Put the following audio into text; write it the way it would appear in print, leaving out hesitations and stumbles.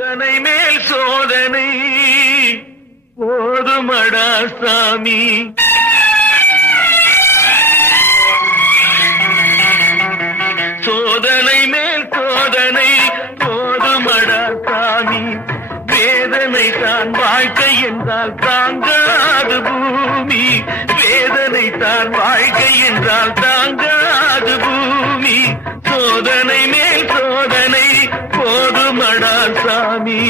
சோதனை மேல் சோதனை போதுமடா சாமி. சோதனை மேல் சோதனை போதுமடா சாமி. வேதனை தான் வாழ்க்கை என்றால் தாங்காது பூமி. வேதனை தான் வாழ்க்கை என்றால் தாங்காது பூமி. சோதனை மேல் சோதனை போதுமடா சாமி.